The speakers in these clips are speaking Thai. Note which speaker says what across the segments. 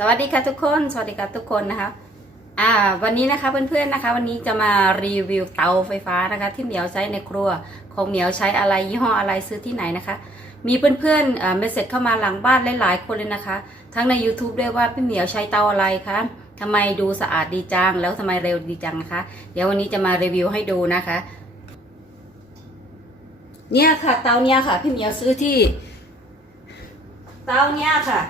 Speaker 1: สวัสดีค่ะทุกคน สวัสดีค่ะทุกคนนะคะอ่าวันนี้นะคะเพื่อนๆนะคะ วันนี้จะมารีวิวเตาไฟฟ้านะคะ ที่เหมียวใช้ในครัวของเหมียวใช้อะไรยี่ห้ออะไรซื้อที่ไหนนะคะ มีเพื่อนๆเมสเซจเข้ามาหลังบ้านหลายๆคนเลยนะคะ ทั้งใน YouTube ด้วยว่าพี่เหมียวใช้เตาอะไรคะทำไมดูสะอาดดีจังแล้วทำไมเร็วดีจังนะคะ เดี๋ยววันนี้จะมารีวิวให้ดูนะคะ เนี่ยค่ะเตาเนี่ยค่ะพี่เหมียวซื้อที่ เตาเนี่ยค่ะ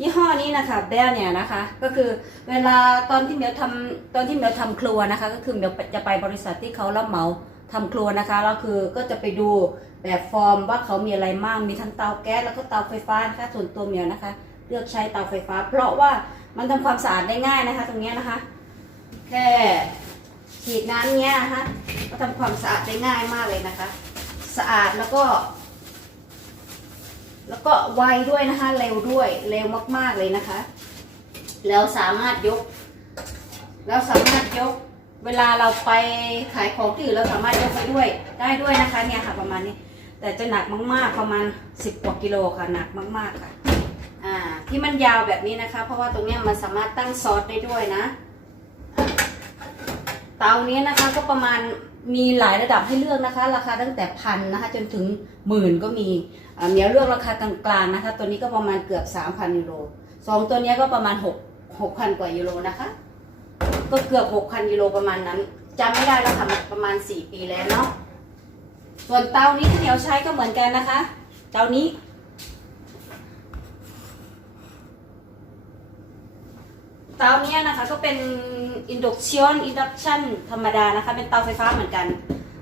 Speaker 1: ยี่ห้อนี้นะคะแบรนด์เนี่ยนะคะ ก็คือเวลาตอนที่เมียวทำตอนที่เมียวทำครัวนะคะ ก็คือเมียวจะไปบริษัทที่เขารับเหมาทำครัวนะคะแล้วคือก็จะไปดูแบบฟอร์มว่าเขามีอะไรบ้างมีทั้งเตาแก๊สแล้วก็เตาไฟฟ้านะคะส่วนตัวเมียวนะคะ เลือกใช้เตาไฟฟ้า เพราะว่ามันทำความสะอาดได้ง่ายนะคะ ตรงนี้นะคะ แค่ฉีดน้ำเนี้ยนะคะก็ทำความสะอาดได้ง่ายมากเลยนะคะ สะอาดแล้วก็ แล้วก็ไวด้วยนะคะ เร็วด้วยเร็วมากๆเลยนะคะ แล้วสามารถยก แล้วสามารถยก เวลาเราไปขายของที่อื่นเราสามารถยกไปด้วยได้ด้วยนะคะ เนี่ยค่ะประมาณนี้ แต่จะหนักมากๆประมาณ 10กว่ากิโลค่ะหนักมากๆค่ะ อ่าที่มันยาวแบบนี้นะคะ เพราะว่าตรงเนี้ยมันสามารถตั้งซอสได้ด้วยนะ เตานี้นะคะก็ประมาณมีหลายระดับให้เลือกนะคะ ราคาตั้งแต่พันนะคะ จนถึงหมื่นก็มีเมียวเลือกราคากลางๆนะคะ ตัวนี้ก็ประมาณเกือบ 3,000ยูโรสองตัวเนี้ยก็ประมาณ6 6,000กว่ายูโรนะคะ ก็เกือบ 6,000ยูโรประมาณนั้นจำไม่ได้แล้วค่ะมันประมาณ 4 ปีแล้วเนาะส่วนเตานี้ที่เหมียวใช้ก็เหมือนกันนะคะ เตานี้ เตาเนี้ยนะคะก็เป็น induction induction ธรรมดานะคะ เป็นเตาไฟฟ้าเหมือนกัน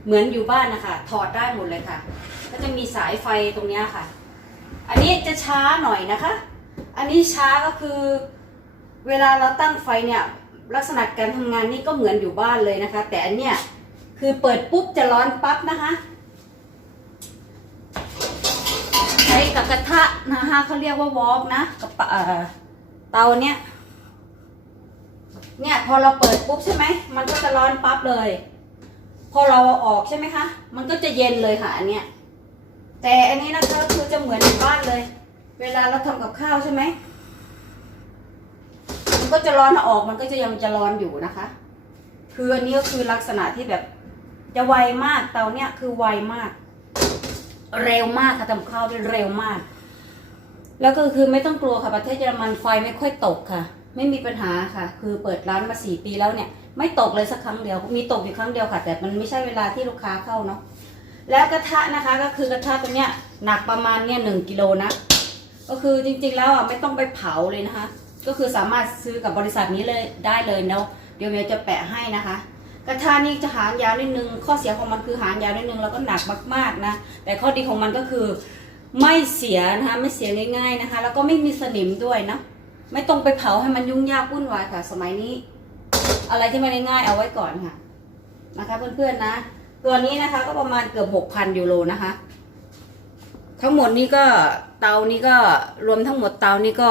Speaker 1: เหมือนอยู่บ้านนะคะ ถอดได้หมดเลยค่ะ ก็จะมีสายไฟตรงเนี้ยค่ะ อันนี้จะช้าหน่อยนะคะ อันนี้ช้าก็คือ เวลาเราตั้งไฟเนี่ยลักษณะการทำงานนี่ก็เหมือนอยู่บ้านเลยนะคะ แต่อันเนี้ยคือเปิดปุ๊บจะร้อนปั๊บนะคะ ใช้กับกระทะนะคะเขาเรียกว่าวอล์กนะกับเตาเนี้ย เนี่ยพอเราเปิดปุ๊บใช่ไหมมันก็จะร้อนปั๊บเลย พอเราเอาออกใช่ไหมคะ มันก็จะเย็นเลยค่ะอันเนี้ยแต่อันนี้นะคะคือจะเหมือนในบ้านเลย เวลาเราทำกับข้าวใช่ไหมมันก็จะร้อนอาออกมันก็จะยังจะร้อนอยู่นะคะ คืออันนี้ก็คือลักษณะที่แบบจะไวมากเตาเนี้ยคือไวมาก เร็วมากค่ะทำข้าวได้เร็วมาก แล้วก็คือไม่ต้องกลัวค่ะประเทศเยอรมันไฟไม่ค่อยตกค่ะ ไม่มีปัญหาค่ะ คือเปิดร้านมาสี่ปีแล้วเนี่ย ไม่ตกเลยสักครั้งเดียว มีตกอยู่ครั้งเดียวค่ะ แต่มันไม่ใช่เวลาที่ลูกค้าเข้าเนาะ แล้วกระทะนะคะก็คือกระทะตัวเนี้ยหนักประมาณเนี่ยหนึ่งกิโลนะ ก็คือจริงๆแล้วอะไม่ต้องไปเผาเลยนะคะ ก็คือสามารถซื้อกับบริษัทนี้เลยได้เลยเนาะเดี๋ยวเมย์จะแปะให้นะคะกระทะนี่จะหางยาวนิดนึง ข้อเสียของมันคือหางยาวนิดนึงแล้วก็หนักมากๆนะ แต่ข้อดีของมันก็คือไม่เสียนะคะไม่เสียง่ายๆนะคะ แล้วก็ไม่มีสนิมด้วยนะ ไม่ต้องไปเผาให้มันยุ่งยากวุ่นวายค่ะ สมัยนี้ อะไรที่มันง่ายๆเอาไว้ก่อนค่ะ นะคะ เพื่อนๆนะ ตัวนี้นะคะก็ประมาณเกือบหกพันยูโรนะคะ ทั้งหมดนี้ก็เตานี้ก็รวมทั้งหมดเตานี้ก็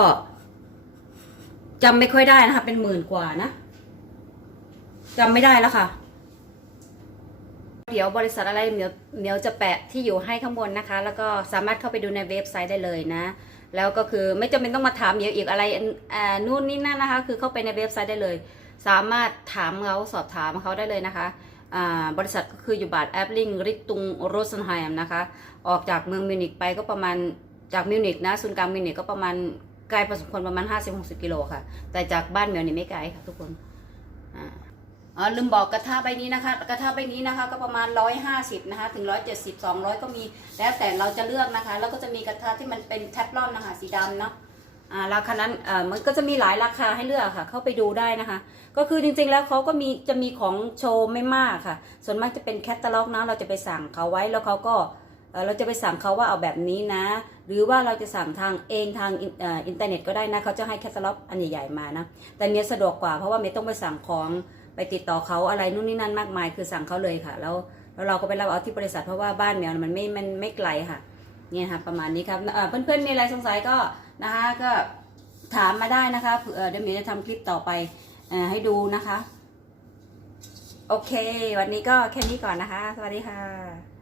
Speaker 1: จำไม่ค่อยได้นะคะ เป็นหมื่นกว่านะจำไม่ได้แล้วค่ะ เดี๋ยวบริษัทอะไรเมียวเมียวจะแปะที่อยู่ให้ข้างบนนะคะ แล้วก็สามารถเข้าไปดูในเว็บไซต์ได้เลยนะ แล้วก็คือไม่จำเป็นต้องมาถามเมียวอีกอะไรนู่นนี่นั่นนะคะ คือเข้าไปในเว็บไซต์ได้เลย สามารถถามเขาสอบถามเขาได้เลยนะคะบริษัทก็คืออยู่บาดแอปลิงริกตุงโรสนไฮมนะคะ ออกจากเมืองมิวนิกไปก็ประมาณจากมิวนิกนะศูนย์กลางมิวนิกก็ประมาณไกลพอสมควรประมาณ 50-60 กิโลค่ะ แต่จากบ้านเมียวนี่ไม่ไกลค่ะทุกคนอ่า อ๋อลืมบอกกระทะใบนี้นะคะ กระทะใบนี้นะคะ ก็ประมาณ 150 นะคะ ถึง 170 200 ก็มี แล้วแต่เราจะเลือกนะคะ แล้วก็จะมีกระทะที่มันเป็นแทฟลอนนะคะ สีดำเนาะอ่าราคานั้นเอ่อมันก็จะมีหลายราคาให้เลือกค่ะ เข้าไปดูได้นะคะ ก็คือจริงๆแล้วเขาก็มีจะมีของโชว์ไม่มากค่ะ ส่วนมากจะเป็นแคตตาล็อกนะ เราจะไปสั่งเขาไว้แล้วเขาก็เอ่อเราจะไปสั่งเขาว่าเอาแบบนี้นะ หรือว่าเราจะสั่งทางเองทางอินเอ่ออินเทอร์เน็ตก็ได้นะเขาจะให้แคตตาล็อกอันใหญ่ๆมานะ แต่เมียสะดวกกว่าเพราะว่าเมียต้องไปสั่งของ ไปติดต่อเขาอะไรนู่นนี่นั่นมากมาย คือสั่งเขาเลยค่ะ แล้วแล้วเราก็ไปรับเอาที่บริษัทเพราะว่าบ้านแมวมันไม่มันไม่ไกลค่ะเนี่ยค่ะประมาณนี้ครับเพื่อนๆมีอะไรสงสัยก็นะคะก็ถามมาได้นะคะเดี๋ยวเมียจะทำคลิปต่อไปอให้ดูนะคะ โอเค วันนี้ก็แค่นี้ก่อนนะคะ สวัสดีค่ะ